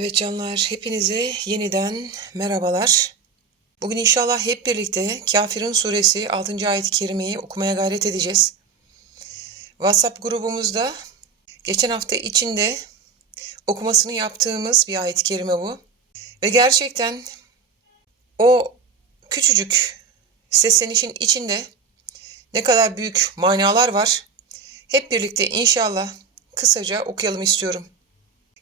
Evet canlar, hepinize yeniden merhabalar. Bugün inşallah hep birlikte Kafirun suresi 6. ayet-i kerimeyi okumaya gayret edeceğiz. WhatsApp grubumuzda geçen hafta içinde okumasını yaptığımız bir ayet-i kerime bu. Ve gerçekten o küçücük seslenişin içinde ne kadar büyük manalar var. Hep birlikte inşallah kısaca okuyalım istiyorum.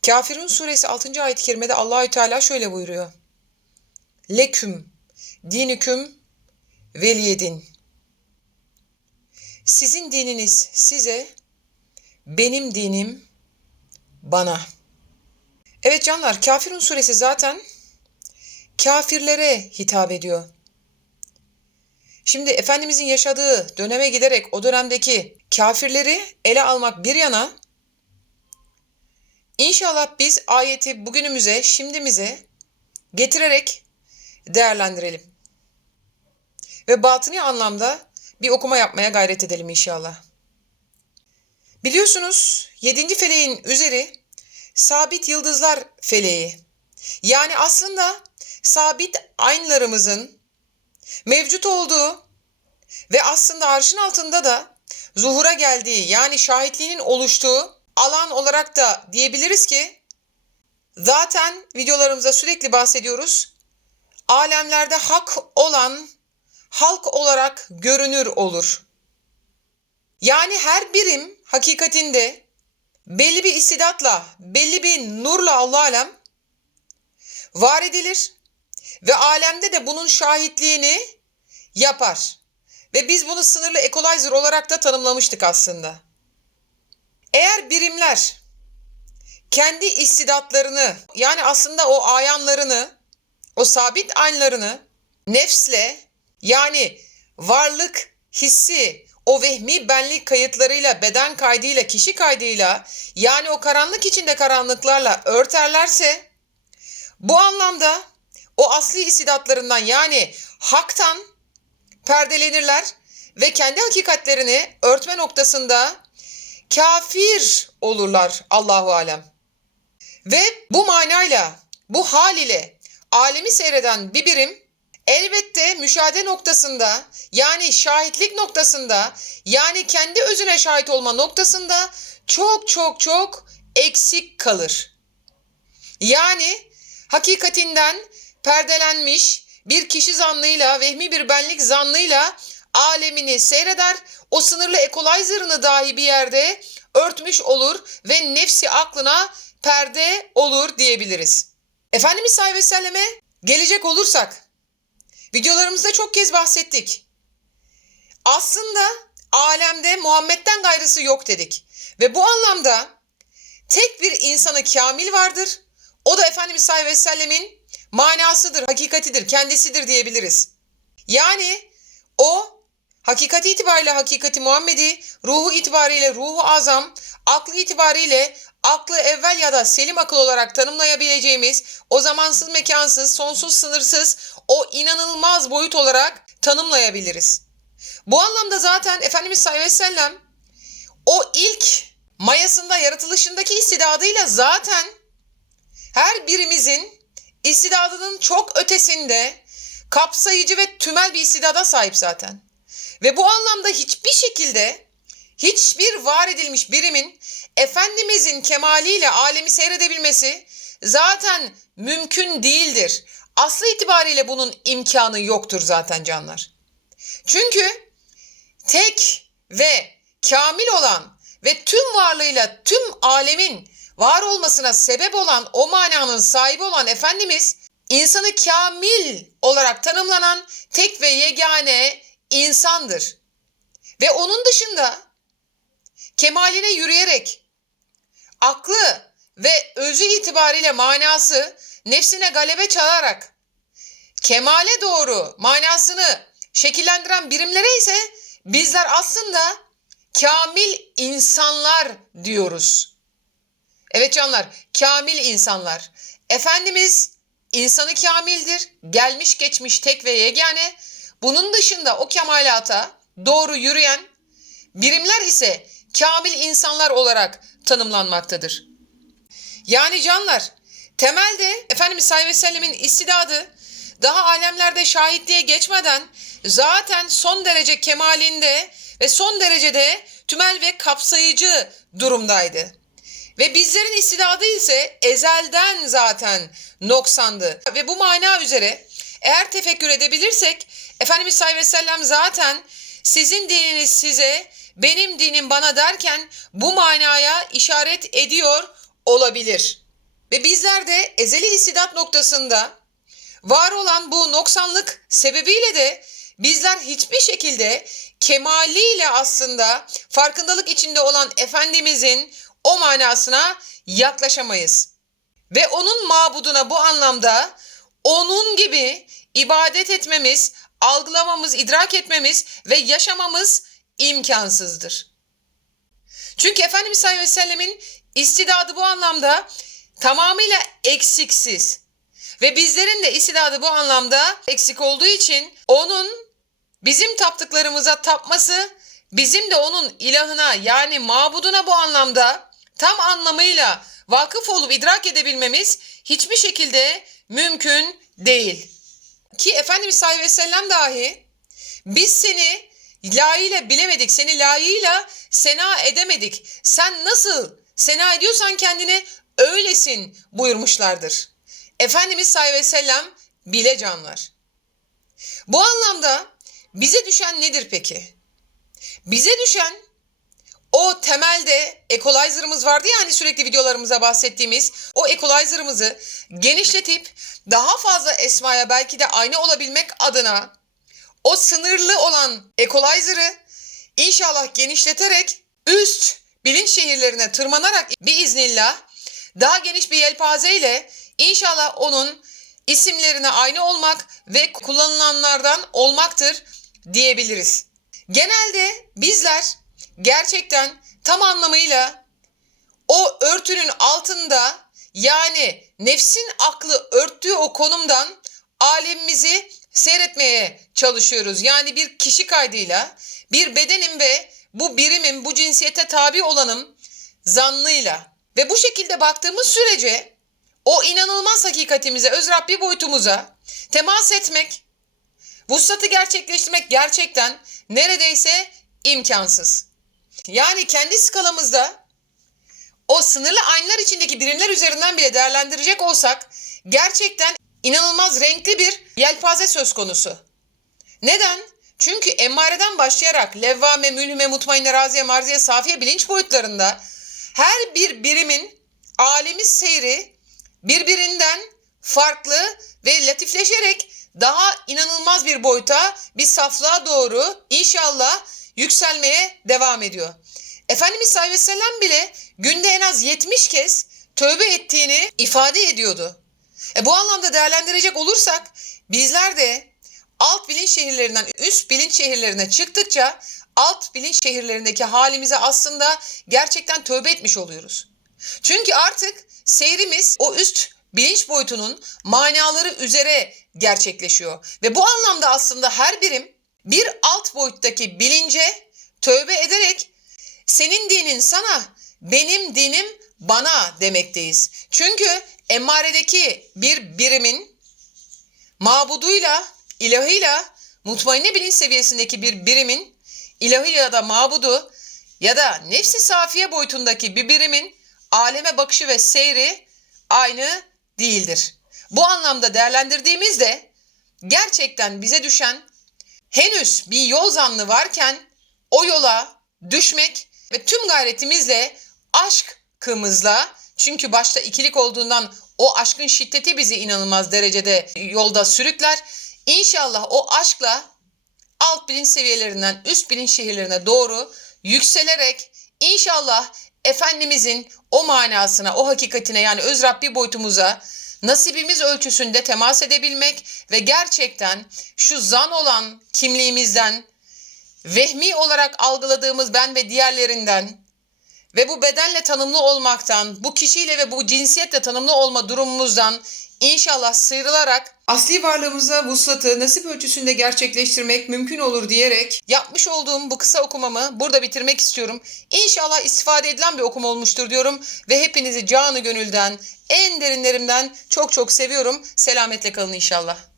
Kafirun suresi 6. ayet-i kerimede Allahü Teala şöyle buyuruyor. Leküm dinüküm veliyedin. Sizin dininiz size, benim dinim bana. Evet canlar, Kafirun suresi zaten kafirlere hitap ediyor. Şimdi Efendimizin yaşadığı döneme giderek o dönemdeki kafirleri ele almak bir yana İnşallah biz ayeti bugünümüze, şimdimize getirerek değerlendirelim. Ve batıni anlamda bir okuma yapmaya gayret edelim inşallah. Biliyorsunuz 7. feleğin üzeri sabit yıldızlar feleği. Yani aslında sabit aynlarımızın mevcut olduğu ve aslında arşın altında da zuhura geldiği yani şahitliğinin oluştuğu alan olarak da diyebiliriz ki zaten videolarımızda sürekli bahsediyoruz. Alemlerde hak olan halk olarak görünür olur. Yani her birim hakikatinde belli bir istidatla, belli bir nurla Allah alem var edilir ve alemde de bunun şahitliğini yapar. Ve biz bunu sınırlı equalizer olarak da tanımlamıştık aslında. Eğer birimler kendi istidatlarını yani aslında o ayanlarını, o sabit aynlarını nefsle yani varlık hissi, o vehmi benlik kayıtlarıyla, beden kaydıyla, kişi kaydıyla yani o karanlık içinde karanlıklarla örterlerse bu anlamda o asli istidatlarından yani haktan perdelenirler ve kendi hakikatlerini örtme noktasında kafir olurlar Allahu alem. Ve bu manayla, bu hal ile alemi seyreden bir birim elbette müşahede noktasında yani şahitlik noktasında yani kendi özüne şahit olma noktasında çok çok çok eksik kalır. Yani hakikatinden perdelenmiş bir kişi zannıyla, vehmi bir benlik zannıyla alemini seyreder, o sınırlı equalizer'ını dahi bir yerde örtmüş olur ve nefsi aklına perde olur diyebiliriz. Efendimiz sallallahu aleyhi ve selleme gelecek olursak, videolarımızda çok kez bahsettik. Aslında alemde Muhammed'den gayrısı yok dedik. Ve bu anlamda tek bir insanı kamil vardır. O da Efendimiz sallallahu aleyhi ve sellemin manasıdır, hakikatidir, kendisidir diyebiliriz. Yani o hakikati itibariyle hakikati Muhammedi, ruhu itibariyle ruhu azam, aklı itibariyle aklı evvel ya da selim akıl olarak tanımlayabileceğimiz o zamansız mekansız, sonsuz sınırsız, o inanılmaz boyut olarak tanımlayabiliriz. Bu anlamda zaten Efendimiz sallallahu aleyhi ve sellem o ilk mayasında yaratılışındaki istidadıyla zaten her birimizin istidadının çok ötesinde kapsayıcı ve tümel bir istidada sahip zaten. Ve bu anlamda hiçbir şekilde hiçbir var edilmiş birimin Efendimizin kemaliyle alemi seyredebilmesi zaten mümkün değildir. Aslı itibariyle bunun imkanı yoktur zaten canlar. Çünkü tek ve kamil olan ve tüm varlığıyla tüm alemin var olmasına sebep olan o mananın sahibi olan Efendimiz insanı kamil olarak tanımlanan tek ve yegane insandır. Ve onun dışında kemaline yürüyerek aklı ve özü itibariyle manası nefsine galebe çalarak kemale doğru manasını şekillendiren birimlere ise bizler aslında kamil insanlar diyoruz. Evet canlar, kamil insanlar. Efendimiz insanı kamildir, gelmiş geçmiş tek ve yegane. Bunun dışında o kemalata doğru yürüyen birimler ise kamil insanlar olarak tanımlanmaktadır. Yani canlar, Temelde Efendimiz sallallahu aleyhi ve sellemin istidadı daha alemlerde şahitliğe geçmeden zaten son derece kemalinde ve son derecede tümel ve kapsayıcı durumdaydı. Ve bizlerin istidadı ise ezelden zaten noksandı. Ve bu mana üzere eğer tefekkür edebilirsek Efendimiz sallallahu aleyhi ve sellem zaten sizin dininiz size, benim dinim bana derken bu manaya işaret ediyor olabilir. Ve bizler de ezeli istidat noktasında var olan bu noksanlık sebebiyle de bizler hiçbir şekilde kemaliyle aslında farkındalık içinde olan Efendimizin o manasına yaklaşamayız. Ve onun mabuduna bu anlamda onun gibi ibadet etmemiz, algılamamız, idrak etmemiz ve yaşamamız imkansızdır. Çünkü Efendimiz sallallahu aleyhi ve sellemin istidadı bu anlamda tamamıyla eksiksiz. Ve bizlerin de istidadı bu anlamda eksik olduğu için onun bizim taptıklarımıza tapması, bizim de onun ilahına yani mabuduna bu anlamda tam anlamıyla vakıf olup idrak edebilmemiz hiçbir şekilde mümkün değil. Ki Efendimiz sallallahu aleyhi ve sellem dahi biz seni layığıyla bilemedik, seni layığıyla sena edemedik. Sen nasıl sena ediyorsan kendine öylesin buyurmuşlardır. Efendimiz sallallahu aleyhi ve sellem bile canlar. Bu anlamda bize düşen nedir peki? Bize düşen o temelde equalizer'ımız vardı ya hani sürekli videolarımıza bahsettiğimiz o equalizer'ımızı genişletip daha fazla esmaya belki de aynı olabilmek adına o sınırlı olan equalizer'ı inşallah genişleterek üst bilinç şehirlerine tırmanarak biiznillah daha geniş bir yelpazeyle inşallah onun isimlerine aynı olmak ve kullanılanlardan olmaktır diyebiliriz. Genelde bizler gerçekten tam anlamıyla o örtünün altında yani nefsin aklı örttüğü o konumdan alemimizi seyretmeye çalışıyoruz. Yani bir kişi kaydıyla bir bedenim ve bu birimin bu cinsiyete tabi olanım zannıyla ve bu şekilde baktığımız sürece o inanılmaz hakikatimize, öz Rabbi boyutumuza temas etmek, vuslatı gerçekleştirmek gerçekten neredeyse imkansız. Yani kendi skalamızda o sınırlı aynalar içindeki birimler üzerinden bile değerlendirecek olsak gerçekten inanılmaz renkli bir yelpaze söz konusu. Neden? Çünkü emmareden başlayarak levvame, mülhime, mutmainne, raziye, marziye, safiye bilinç boyutlarında her bir birimin alemi seyri birbirinden farklı ve latifleşerek daha inanılmaz bir boyuta, bir saflığa doğru inşallah yükselmeye devam ediyor. Efendimiz sallallahu aleyhi bile günde en az 70 kez tövbe ettiğini ifade ediyordu. E bu anlamda değerlendirecek olursak bizler de alt bilinç şehirlerinden üst bilinç şehirlerine çıktıkça alt bilinç şehirlerindeki halimize aslında gerçekten tövbe etmiş oluyoruz. Çünkü artık seyrimiz o üst bilinç boyutunun manaları üzere gerçekleşiyor. Ve bu anlamda aslında her birim bir alt boyuttaki bilince tövbe ederek senin dinin sana, benim dinim bana demekteyiz. Çünkü emmaredeki bir birimin mabuduyla, ilahıyla, mutmainne bilinç seviyesindeki bir birimin ilahı ya da mabudu ya da nefsi safiye boyutundaki bir birimin aleme bakışı ve seyri aynı değildir. Bu anlamda değerlendirdiğimizde gerçekten bize düşen henüz bir yol zanlı varken o yola düşmek ve tüm gayretimizle aşk kımızla çünkü başta ikilik olduğundan o aşkın şiddeti bizi inanılmaz derecede yolda sürükler. İnşallah o aşkla alt bilinç seviyelerinden üst bilinç şehirlerine doğru yükselerek inşallah Efendimizin o manasına, o hakikatine yani öz Rabbi boyutumuza nasibimiz ölçüsünde temas edebilmek ve gerçekten şu zan olan kimliğimizden, vehmi olarak algıladığımız ben ve diğerlerinden ve bu bedenle tanımlı olmaktan, bu kişiyle ve bu cinsiyetle tanımlı olma durumumuzdan inşallah sıyrılarak asli varlığımıza vuslatı nasip ölçüsünde gerçekleştirmek mümkün olur diyerek yapmış olduğum bu kısa okumamı burada bitirmek istiyorum. İnşallah istifade edilen bir okum olmuştur diyorum ve hepinizi canı gönülden, en derinlerimden çok çok seviyorum. Selametle kalın inşallah.